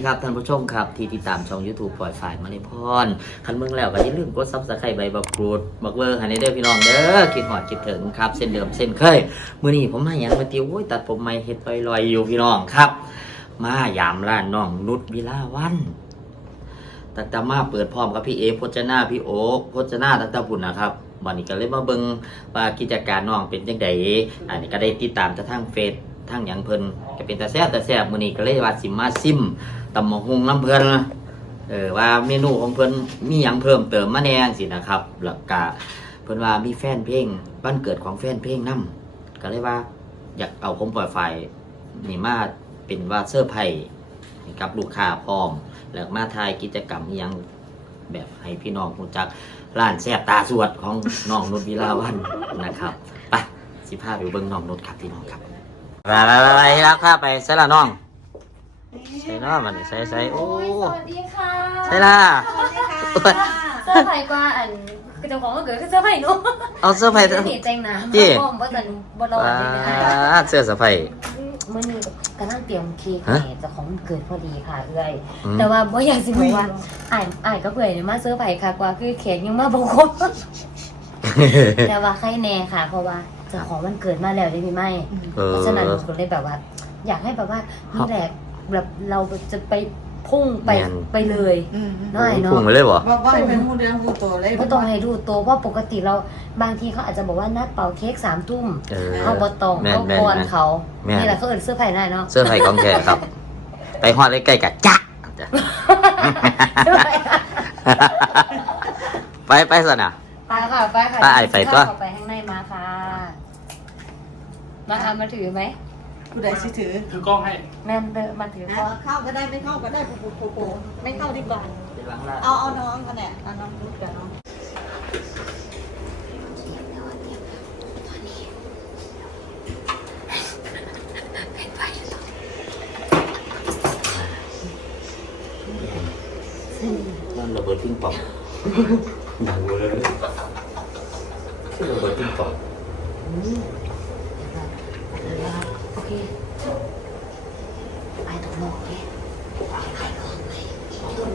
ดีครับท่านผู้ชมครับ ที่ติดตามช่อง YouTube ปล่อยฝ่ายมาในพรคันเมืองแล้วก็อย่าลืมกดซับสไครต์ใบบักกรูดบักเวอร์หันในเด้อพี่น้องเด้อคิดหอดคิดถึงครับ เส้นเดิมเส้นเคยมื้อนี้ผมมาหยังมาติวโอ้ยตัดผมใหม่เฮ็ดลอยๆอยู่พี่น้องครับ มายามร้านน้องนุชวิลาวันตักตามาเปิดพร้อมกับพี่เอพจนาพี่โอ๊คพจนาตักตาบุญนะครับวันนี้ก็เลยมาเบิ่งว่ากิจการน้องเป็นจังไดอันนี้ก็ได้ติดตามจากทางเฟซ ทางหยังเพิ่นก็เป็นตาแซ่บตาแซ่บมื้อนี้ก็เลยว่าสิมาซิมตำมะฮุงน้ำเพิ่นเออว่าเมนูของเพิ่นมีหยังเพิ่มเติมมาแน่จังซี่นะครับแล้วก็เพิ่นว่ามีแฟนเพลงวันเกิดของแฟนเพลงนํก็เลยว่าอยากเอาผมปล่อยไฟนี่มาเป็นว่าเสื้อไผ่กับลูกค้าพร้อม แล้วมาทายกิจกรรมยังแบบให้พี่น้องรู้จักร้านแซ่บตาสวดของน้องนุชวิลาวันนะครับ ไปสิพาไปเบิ่งน้องนุชครับพี่น้องครับ ไปไปไปไปรับข้าไปใส่ละน้องใส่เนาะมันใส่ใส่โอ้ยสวัสดีค่ะใส่ละสวัสดีค่ะเสื้อไผ่กว่าอันเจ้าของก็เกิดเสื้อไผ่เนาะเอาเสื้อไผ่เสื้อไผ่แจงน้ำเจ๊บ่บ่ตันบ่รอดเลยนะว้เสื้อสะไผ่มื้อนี้กำลังเตรียมเค้กฮะให้เจ้าของเกิดพอดีค่ะเอ้ยแต่ว่าบ่อยากสิบอกว่าอ่านอ่านก็เปื่อเนี่ยมาเสื้อไผ่ค่ะกว่าคือแขนยังมาบ่ครบแต่ว่าใครแน่ค่ะเพราะว่า เจ้าของวันเกิดมาแล้วได้พี่ไม่เอเพอราะฉะนั้นก็เลยแบบว่า อยากให้แบบว่านี่แหละแบบเราจะไปพุ่งไปแม่น ไปเลยอืมน้อยเนาะพุ่งไปเลยบ่ บอกว่าให้เป็นผู้เดียวผู้โตเลยก็ต้องให้ดูตัวเพราะปกติเราบางทีเขาอาจจะบอกว่านัดเป่าเค้กสามทุ่มเออ เขาบอตองแม่นเขาแม่นควรแม่นเขาแม่น นี่แหละเขาเอินเสื้อไผ่ได้เนาะเสื้อไผ่ของแท้ครับ ไปฮอดใกล้ๆกับจ๊ะเสื้อไผ่ไปไปสนะ ไปค่ะไปค่ะไปไอ้ไปตัว เข้าไปข้างในมาค่ะ มาเอามาถือไหมผู้ใดสิถือคือกล้องให้แม่นเดอมาถือเอาก่อนเข้าก็ได้ไม่เข้าก็ได้ปูปูปูปูไม่เข้าดีกว่าเอาเอาน้องกันเนี่ยเอาน้องรุดกับน้องนั่นระเบิดปิ้งปองดังเลยคือระเบิดปิ้งปอง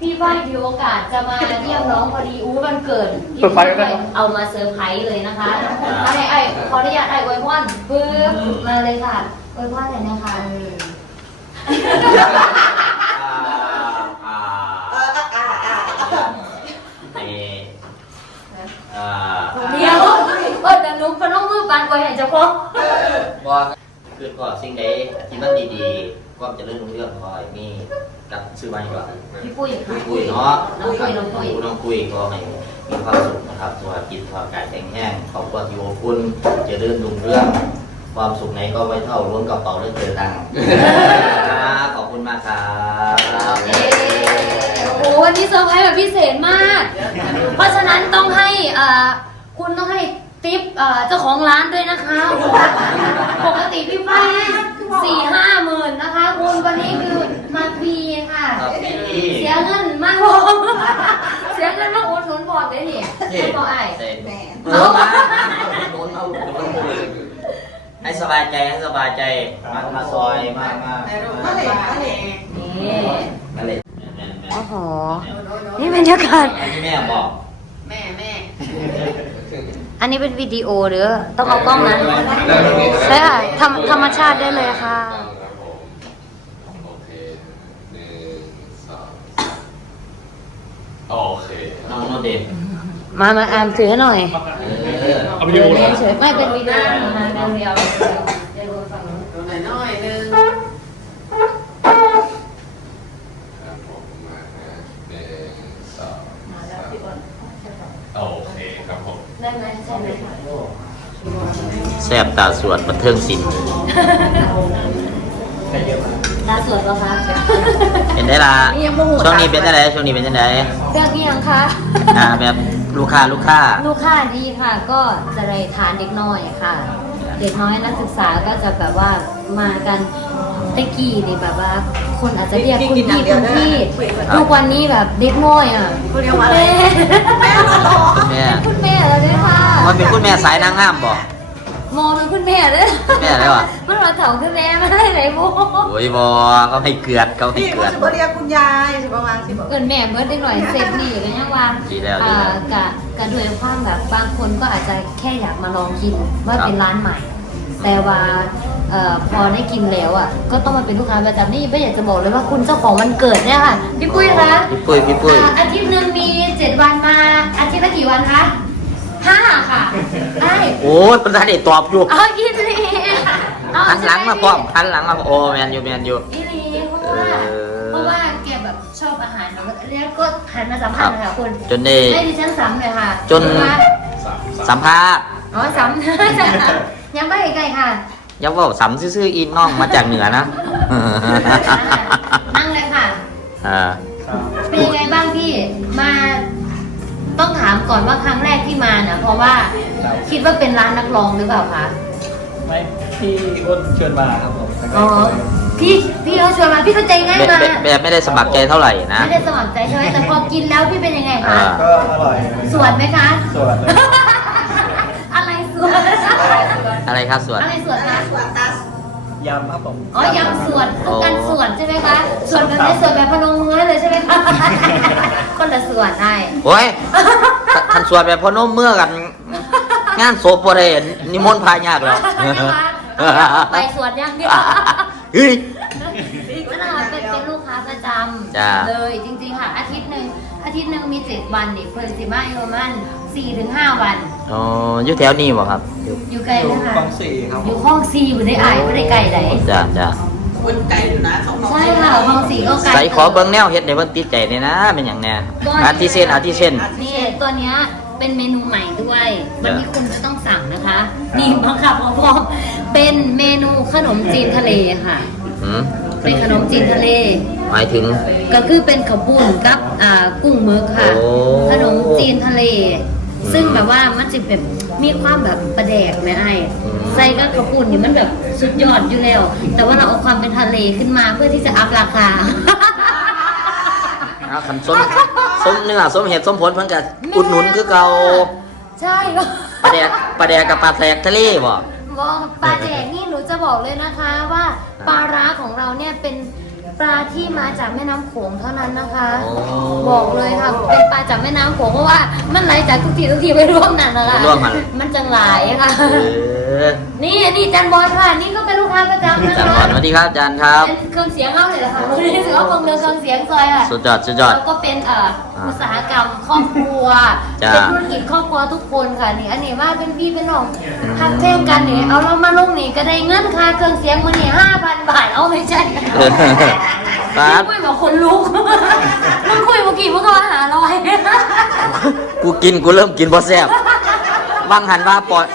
พี่ฝ้ายมีโอกาสจะมาเยี่ยมน้องพอดีอู้วันเกิดพี่ฝ้ายเอามาเซอร์ไพรส์เลยนะคะไอ้ไอ้ขออนุญาตไอ้อวยพรปึ๊บมาเลยค่ะอวยพรเลยนะคะอ่าเอออ่าอ่าอ่าเออ่าเดี๋ยวเออแต่หนุ๊กพน้องมือปันไว้ให้เจ้าของว่าคือก่อสิ่งใดที่มันดีๆความเจริญรุ่งเรืองคอยมี กับชื่อว่าอย่างไรพี่ปุ้ยค่ะคุยเนาะน้องปุ้ยน้องปุ้ยน้องคุยก็ให้มีความสุขนะครับสุขภาพจิตสุขภาพกายแข็งแรงครอบครัวที่อบอุ่นเจริญรุ่งเรืองความสุขไหนก็ไม่เท่าล้วงกระเป๋าได้เจอตังค์ครับขอบคุณมากครับเย้โอ้โหวันนี้เซอร์ไพรส์แบบพิเศษมาก เพราะฉะนั้นต้องให้อ่าคุณต้องให้ทิปอ่าเจ้าของร้านด้วยนะคะ ปกติพี่ฝ้ายให้ สี่ห้าหมื่นนะคะ คุณวันนี้คือมาฟรีค่ะ ครับพี่เสียเงินมากพอเสียเงินมาอุดหนุนบอดเลยนี่ไม่พอไอ้เสร็จแหม่เอามาโดนเอาโดนให้สบายใจให้สบายใจ มามาซอยมามาในรูปมาเลยมาเลยนี่มาเลยโอ้โห นี่บรรยากาศ อันที่แม่บอกแม่แม่ อันนี้เป็นวิดีโอหรือต้องเอากล้องนั้นใช่ค่ะธรรมธรรมชาติได้เลยค่ะครับผมโอเคหนึ่งสองโอเคน้องโนเดมมามาอามถือให้หน่อยเออเอาวิดีโอเลยเฉยๆไม่เป็นวิดีโอมาเดี๋ยวเดี๋ยวเดี๋ยวฝั่งนู้น ตัวหน่อยน้อยนึง ครับผมมานะ หนึ่งสองสามโอเคครับผมได้ไหมสซ่บตาสวดบันเทิงศิลป์ตาสวยปะคะเป็นได้ละช่วงนี้เป็นได้ไดช่วงนี้เป็นได้ไดเรื่องนี้ยังคะอ่าแบบลูกค้าลูกค้าลูกค้าดีค่ะ ก็จะได้ทานเด็กน้อยค่ะ เด็กน้อยนักศึกษาก็จะแบบว่ามากันตะกี้นี่แบบว่า คนอาจจะเรียกคุณพี่คุณพี่ทุกวันนี้แบบเด็กน้อยอะคุณเรียกว่าอะไรแม่คุณแม่คุณแม่เลยค่ะมันเป็นคุณแม่สายนางงามบ่มองเป็นคุณแม่เลยคุณแม่เลยวะมันมาเถาคุณแม่มาได้ไหนโบโอ้ยบอเขาให้เกลือดเขาให้พี่เกคุลืณอดสุภเรียกคุณยายสิประมาณสิบเอินแม่เมื่อได้หน่อยเสร็จนี่กันยังวันดีแล้วดีอ่าแล้วกะกะด้วยความแบบบางคนก็อาจจะแค่อยากมาลองกินว่าเป็นร้านใหม่ แต่ว่าเอ่อพอได้กินแล้วอะ ก็ต้องมาเป็นลูกค้าประจำนี่ไม่อยากจะบอกเลยว่าคุณเจ้าของวันเกิดเนี่ยค่ะพี่ปุ้ยคะพี่ปุ้ยพี่ปุ้ยอ่าอาทิตย์หนึ่งมีเจ็ดวันมาอาทิตย์ละกี่วันคะห้าค่ะไอ้โอ้ยประธานเอกตอบอยู่เอาอีลีเอาหันหลังมาพร้อมใช่ไหันหลังมาพร้อมโอ้แมนอยู่แมนอยู่อีลีเพราะว่าเออเพราะว่าแกแบบชอบอาหารเนอะแล้วก็หันมาสัมภาษณ์หน่อยค่ะคุณจนได้ให้ดิฉันซ้ำเลยค่ะ จนว่าสามสัมภาษณ์อ๋อซ้ำ ยังไม่ไกลค่ะอยังว่าสัมซื่อๆอีน้องมาจากเหนือนะ นั่งเลยค่ะ อ่าเป็นยังไงบ้างพี่มา ต้องถามก่อนว่าครั้งแรกที่มาเนี่ยเพราะว่าคิดว่าเป็นร้านนักร้องหรือเปล่าคะไม่พี่อ้นชวนมาครับผมแล้วก็อ๋อพี่พี่เขาชวนมาพี่เข้าใจง่ายแบบมาแบบแบบไม่ได้สมัครใจเท่าไหร่นะ ไม่ได้สมัครใจใช่ไหมแต่พอกินแล้วพี่เป็นยังไงคะอ่า ก็อร่อยสวนไหมคะสวนเลย อะไรสวน อะไร ครับส่วนอะไรสวนคะสวัสดียำครับผมอ๋อยำสวนคือการสวนใช่ไหมคะสวนแบบไม่สวนแบบพนมมือเลยใช่ไหมคะคนละสวนใช่โอ้ยทันส่วนแบบพอโน้มเมื่อกัน งานโซโปรเรนนิมนต์พายากแล้วไปสวนอย่างเดียวเฮ้ย นั่นแหละเป็นเป็นลูกค้าประจจ้าำเลยจริงๆค่ะอาทิตย์หนึ่งอาทิตย์หนึ่งมีเจ็ดวันนี่เพิ่นสิมาอยู่ประมาณ สี่ถึงห้าวัน อ๋ออยู่แถวนี้บ่ครับอยู่อยู่ไกลอยู่นะคะคลองสี่ครับผอยู่มห้องซีอยู่ได้อายไม่ได้ไกลไหนจ้าจ้าคุณไกลอยู่นะเขานอนใช่ค่ะห้องซีก็ไกลใส่ขอเบิ้งแนวเฮ็ดในเพิ่นติดใจเนี่ยนะเป็นอย่างแน่อาทิเช่นอาทิเช่นนี่ตัวเนี้ยเป็นเมนูใหม่ด้วยวันนี้คุณจะต้องสั่งนะคะ นี่บังคับพร้อมๆเป็นเมนูขนมจีนทะเลค่ะหืมเป็นขนมจีนทะเล หมายถึง ก็คือเป็นข้าวปุ้นกับอ่ากุ้งหมึกค่ะโอ้ขนมจีนทะเล ซึ่งแบบว่ามันจะแบบมีความแบบประแดกไหมไอ้ใส่กับข้าวปุ้นนี่มันแบบสุดยอดอยู่แล้ว แต่ว่าเราเอาความเป็นทะเลขึ้นมาเพื่อที่จะอัพราคา เอาคันสมสมเนื้อสมเห็ดสมผลเพิ่นก็อุดหนุนคือเก่าใช่ปลาแดกปลาแดกกับปลาแทกทะเลบ่บอกปลาแดกนี่หนูจะบอกเลยนะคะว่าปลาร้าของเราเนี่ยเป็น ปลาที่มาจากแม่น้ำโขงเท่านั้นนะคะโอ้บอกเลยค่ะเป็นปลาจากแม่น้ำโขงเพราะว่ามันไหลจากทุกทีทุกทีไปร่วมนั่นนะคะไปร่วมมัน มันจังหลายค่ะเออนี่นี่จันบอลค่ะ นี่ก็เป็นลูกค้าประจำนะอาจารย์คะบอลสวัสดีครับอาจารย์ครับ เป็นเครื่องเสียงเข้าเลยเหรอคะวันนี้ถือว่าเมืองเดินเครื่องเสียงซอยค่ะ สุดยอดสุดยอด แล้วก็เป็นเอ่ออ่าอุตสาหกรรมครอบครัว จ้าเป็นธุรกิจครอบครัวทุกคนค่ะนี่อันนี้ว่าเป็นพี่เป็นน้องทักแท่งกันนี่เอาเรามาลงนี่ก็ได้เงินค่าเครื่องเสียงมานี่ห้าพันบาทเอาไม่ใช่ปาดคุยแบบคนลุก มึงคุยเมื่อกี้มึงก็มาหาลอยกูกินกูเริ่มกินบ่แซ่บวางหันว่าปล่อย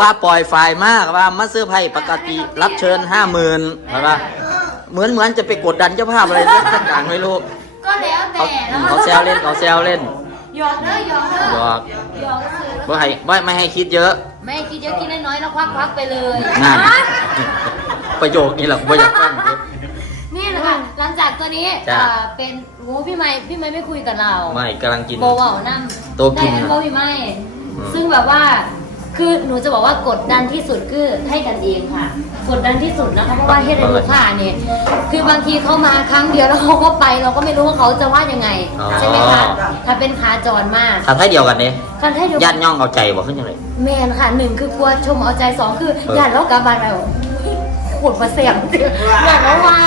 ว่าปล่อยฝ่ายมากว่ามาซื้อไพ่ปกติรับเชิญห้าหมื่นเห็นปะเหมือนเหมือนจะไปกดดันเจ้าภาพอะไรต่างๆไม่รู้ก็แล้วเขาแต่นะเขาแซวเล่นเขาแซวเล่นหยอกเด้อหยอกเด้อหยอกหยอกก็คือว่าให้ว่าไม่ให้คิดเยอะ ไม่กินเยอะกินน้อยๆแล้วควักควักๆไปเลยนั่นประโยคนี้แหละผมอยากฟังนี่แห ละค่ะหลังจากตัวนี้จ้ะอ่าเป็นโอ้พี่ไม่พี่ไม่ไม่คุยกับเราไม่กำลังกิน โบเว่านั่งโตกินได้โบพี่ไม่อืมซึ่งแบบว่าคือหนูจะบอกว่ากดดันที่สุดคือให้กันเองค่ะ กดดันที่สุดนะคะเพราะว่าเฮ็ดให้ลูกค้าเนี่ยคือบางทีเขามาครั้งเดียวแล้วเขาก็ไป เราก็ไม่รู้ว่าเขาจะว่ายังไงอ๋อ ใช่ไหมคะถ้าเป็นขาจรมากทำให้เดียวกันเนี่ยคันให้เดียวญาติย่องเอาใจบอกขึ้นยังไงแมนค่ะหนึ่งคือกลัวชมเอาใจสองคือเออญาติแล้วกลับบ้านเราขดมาเสียงญาติแล้วว่า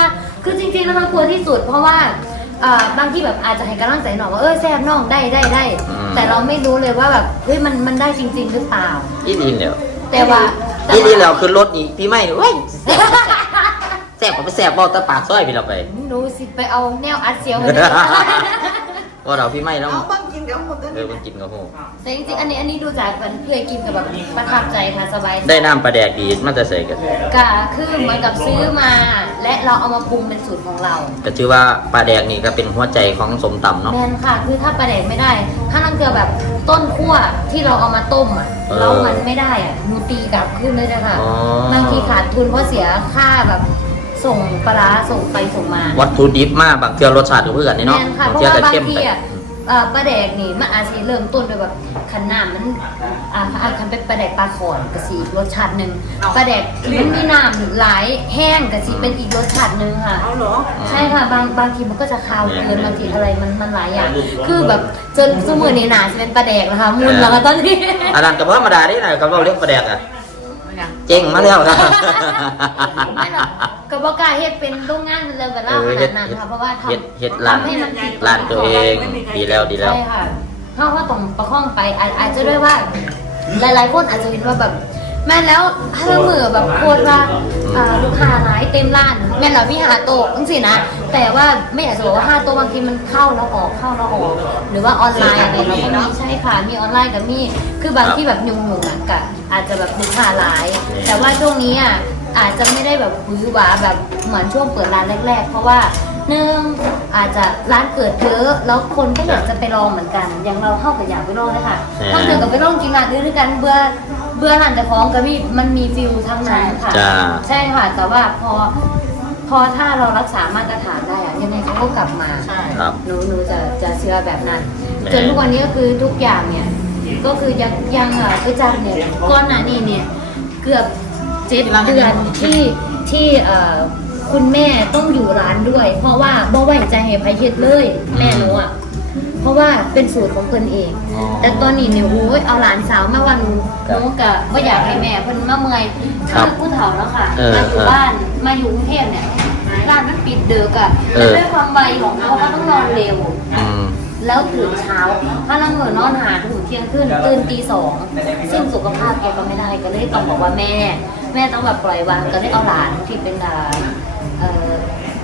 คือจริงๆแล้วมันกลัวที่สุด เพราะว่าเอ่อบางที่แบบอาจจะให้กำลังใจหน่อยว่าเออแซ่บน้องได้ได้ได้แต่เราไม่รู้เลยว่าแบบเฮ้ยมันมันได้จริง ๆ หรือเปล่า อีดีแล้วแต่ว่าแต่อีว่าดีแล้วคือรถนี่พี่ไม่เว้ยแซ่บผมไปแซ่บเบ้าตะปากซอยพี่เราไป หนูสิไปเอาแนวอัดเสียงมาเลย ว่าเราพี่ไม่แล้วเอาบ้างกินกับหมดเลยเออมันกินกับหูแต่จริงๆ อันนี้อันนี้ดูจากมันเคยกินกับแบบประทับใจค่ะสบายใจได้น้ำปลาแดกดีมันจะใส่กันก็คือเหมือนกับซื้อมา และเราเอามาปรุงเป็นสูตรของเราก็ชื่อว่าปลาแดกนี่ก็เป็นหัวใจของสมตำเนาะแมนค่ะคือถ้าประเด็นไม่ได้ ถ้านั่นเกิดแบบต้นขั้วที่เราเอามาต้มอะเออแล้วมันไม่ได้อะหนูตีกลับขึ้นเลยนะคะอ๋อบางทีขาดทุนเพราะเสียค่าแบบ ส่งปลาร้าส่งไปส่งมาวัตถุดิบมากบางเทีรสชาติก็เพื่อกันนี่เนาะแม่นค่ะบางเพราะเทีว่าก็บางเข้มทีไป อะเอ่อปลาแดกนี่มันอาจจะเริ่มต้นด้วยแบบขันน้ำมันอ่าอาจจะเป็นปลาแดกปลาขอนกะสีรสชาติหนึ่งปลาแดกที่มันมีน้ำหลายแห้งกะสีเป็นอีกรสชาติหนึ่งค่ะ เอาเหรอ ใช่ค่ะบางบางทีมันก็จะคาวเกินบางทีอะไรมันมันหลายอย่าง คือแบบจนสมือนี้หนาจะเป็นปลาแดกนะคะมุนแล้วก็ตอนนี้อันนั้นก็บ่ธรรมดาที่ไหนก็เราเรียกปลาแดกอะ เจ๊งมาแล้วนะไม่หรอกก็บอกกล้าเฮ็ดเป็นโรงงานเป็นเรื่องเป็นเล่าวขนาดนั้นค่ะเพราะว่าเฮ็ดทำเฮ็ดร้านทำให้มันติดร้านตัวเองดีแล้วดีแล้ว ใช่ค่ะเพราะว่าต้องประคองไปอาอาจจะด้วยว่า หลายๆคนอาจจะเห็นว่าแบบ แม่นแล้วถ้ามือแบบโคตรว่าอ่าลูกค้าหลายเต็มร้าน แม่นแล้วมีหาโต๊ะจังสินะ แต่ว่าไม่อยากจะบอกว่าห้าโต๊ะบางทีมันเข้าแล้วออกเข้าแล้วออก หรือว่าออนไลน์อะไรเราก็มีใช่ค่ะมีออนไลน์กับมีคือบางที่แบบยุ่งๆอะกะอาจจะแบบลูกค้าหลาย แต่ว่าช่วงนี้อะอาจจะไม่ได้แบบหวือหวาแบบเหมือนช่วงเปิดร้านแรก ๆ เพราะว่าหนึ่งอาจจะร้านเกิดเยอะแล้วคนก็อยากจะไปลองเหมือนกัน อย่างเราเข้ากับอยากไปลองเลยค่ะใช่ถ้าเกิดกับไปลองกินร้านอื่นด้วยกันเบื่อ เบื่อร้านแต่ของก็มีมันมีฟิลทั้งนั้นค่ะ จ้า ใช่ค่ะ แต่ว่าพอพอถ้าเรารักษามาตรฐานได้อะยังไงเขาก็กลับมา ใช่ ครับ หนูหนูจะจะเชื่อแบบนั้นแม่ จนทุกวันนี้ก็คือทุกอย่างเนี่ยก็คือยังยังอะคือจังเนี่ยก้อนหน้านี่เนี่ยเกือบเจ็ดเดือนที่ที่เอ่อคุณแม่ต้องอยู่ร้านด้วย เพราะว่าบ่ไว้ใจให้ไผเฮ็ดเลย แม่หนูอะ เพราะว่าเป็นสูตรของเพิ่นเอง อ๋อ แต่ตอนนี้เนี่ยโอ้ยเอาหลานสาวมาวันหนูกะว่าอยากให้แม่เพิ่นมาเมื่อยครับคือผู้เฒ่าแล้วค่ะเออมาอยู่เออบ้านมาอยู่กรุงเทพเนี่ยร้านมันปิดเดึกอะเอแล้วอด้วยความวัยของเขาเขาต้องนอนเร็ว อืม แล้วตื่นเช้าถ้าเราเหมือนนอนหาถึงเที่ยงคืนตื่นตีสองซึ่งสุขภาพแกก็ไม่ได้ก็เลยต้องบอกว่าแม่ แม่ต้องแบบปล่อยวางก็เลยเอาหลานที่เป็นหลานเอ่อ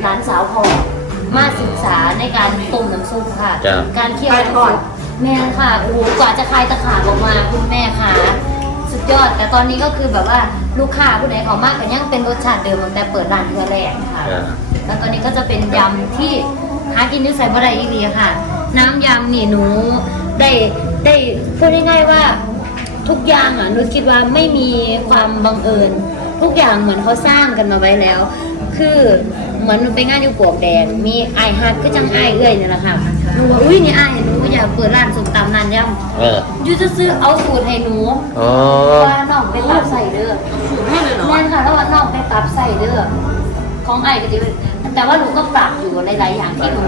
หลานสาวพอ มาศึกษาในการต้มน้ำซุปค่ะ จ้ะ การเคี่ยวน้ำซุปแม่ค่ะโอ้โหกว่าจะคลายตะขาบออกมาคุณแม่ค่ะสุดยอด แต่ตอนนี้ก็คือแบบว่าลูกค้าผู้ใดเขามากก็ยังเป็นรสชาติเดิมตั้งแต่เปิดร้านเทือแรกค่ะจ้าแล้วตอนนี้ก็จะเป็นยำที่หากินด้วยใส่บะไดอีรีค่ะ น้ำยำนี่หนูได้ได้พูดง่ายๆว่าทุกอย่างอะหนูคิดว่าไม่มีความบังเอิญ ทุกอย่างเหมือนเขาสร้างกันมาไว้แล้ว คือ เหมือนหนูไปงานอยู่ปลวกแดง มีไอายฮักก็จังไอายเอื้อยเนี่ยแหละค่ะหนูว่าอุ้ยนี่ไอายหนูอยากเปิดร้านส้มตำนานยเออำยูจะซื้อเอาสูตรให้หนูโอ้ว่าน้องไปปรับใส่เด้อสูตรให้เลยเหรอแม่นค่ะแล้วว่าน้องไปปรับใส่เด้อของไอ้ก็จะเป็นแต่ว่าหนูก็ปรับอยู่หลายๆอย่างที่หนู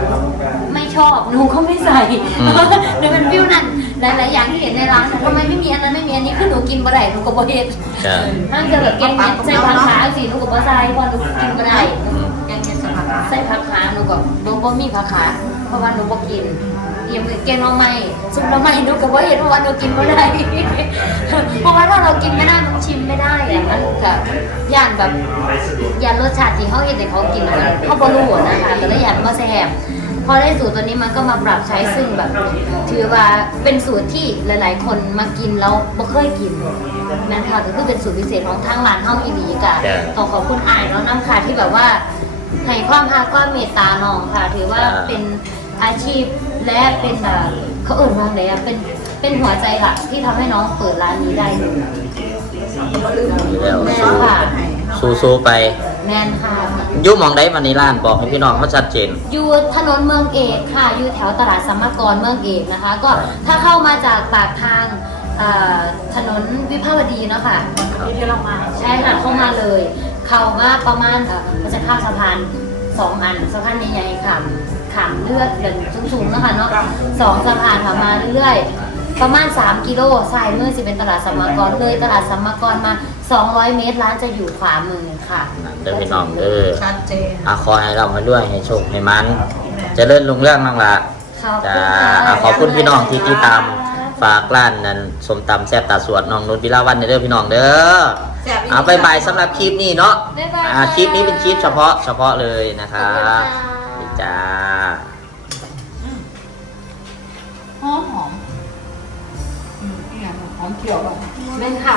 ไม่ชอบหนูก็ไม่ใส่หนูเป็นฟิวนั่นหลายๆอย่างที่เห็นในร้านน่ะทำไมไม่มีอันนั้นไม่มีอันนี้คือหนูกินบ่ได้หนูก็บ่เฮ็ดจ้าถ้าเกิดแบบแกงเม็ดใส่ผักขาสิหนูก็บ่ใส่เพราะหนูกินบ่ได้แกงเม็ดใส่ผักขาใส่ผักขาหนูก็บ่บ่มีผักขาเพราะว่าหนูบ่กินเอียมแกงหน่อไม้ซุปหน่อไม้หนูก็บ่เฮ็ดเพราะว่าหนูกินบ่ได้ เพราะว่าถ้าเรากินไม่ได้มันชิมไม่ได้อะมันแบบย่านแบบย่านรสชาติที่เขาเห็นแต่เขากินอะมันเขาบรู้อะนะคะแต่ละอย่างก็แซ่บพอได้สูตรตัวนี้มันก็มาปรับใช้ซึ่งแบบ ถือว่าเป็นสูตรที่หลาย ๆ คนมากินแล้วบ่เคยกินนั่นค่ะก็คือเป็นสูตรพิเศษของทางร้านเฮาอีหลีกะจ้ะต้องขอบคุณอายเนาะน้ำค่ะที่แบบว่า ให้ความรักความเมตตาน้องค่ะ ถือว่าจ้ะเป็นอาชีพและเป็นเอ่อเขาเอิ่นว่าอะไรอะเป็นเป็นหัวใจหลักที่ทำให้น้องเปิดร้านนี้ได้เลยดีแล้วแม่นค่ะ สู้ๆไป แม่นค่ะอยุ่หมองได้วันนี้ร้านบอกให้พี่น้องเขาชัดเจน อยู่ถนนเมืองเอกค่ะ อยู่แถวตลาดสัมมากรเมืองเอกนะคะ ก็ถ้าเข้ามาจากปากทางเอ่อถนนวิภาวดีเนาะค่ะ ที่เรามา ใช่ค่ะเข้ามาเลย เข้ามาประมาณเอ่อมันจะข้ามสะพานสองอันสะพานใหญ่ๆค่ะขามเลือดเดินสูงๆนะคะเนาะสองสะพานค่ะมาเรื่อยๆประมาณ 3 กิโลซ้ายมือสิเป็นตลาดสัมมากรเลยตลาดสัมมากรมา 200 เมตรร้านจะอยู่ขวามือค่ะเดินพี่น้องเด้อชัดเจนอาขอให้เรามาด้วยให้โชคให้มันเจะเลื่อนลุงเรื่องนั่งละขอบจ้าคุณค่ะ อะขอบคุณพี่น้องที่ติดตามฝากร้านนั้นสมตำแซ่บตาสวดน้องนุชวิลาวันเด้อพี่น้องเด้อ เอีก อ่าบายบายสำหรับคลิปนี้เนาะคลิปนี้เป็นคลิปเฉพาะเฉพาะเลยนะครับิจ้า หอมหอมอืมเนี่ยหอมเขียวอะ เม่นค่ะ